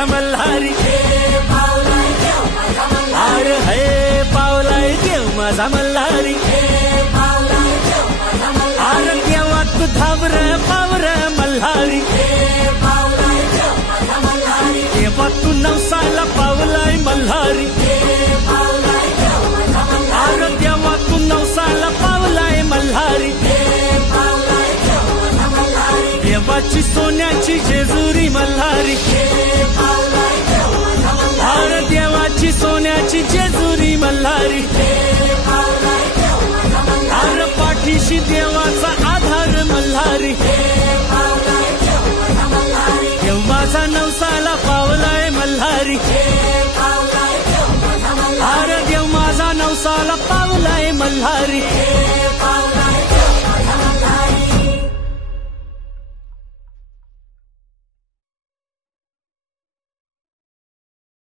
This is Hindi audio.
मल्हारी अरे हे पावलाय देव माझा मल्हारी अरे देवा तू धावर पावर मल्हारी। देवा तू नवसाला पावलाय मल्हारी। अरे देवा तू नवसाला पावलाय मल्हारी। देवाची सोन्याची जेजुरी देवाची सोन्याची जेजुरी मल्हारी. अरे पाठीशी देवाचा आधार मल्हारी. देवाचा माझा नवसाला पावलाय मल्हारी. अरे देव माझा नवसाला पावलाय मल्हारी.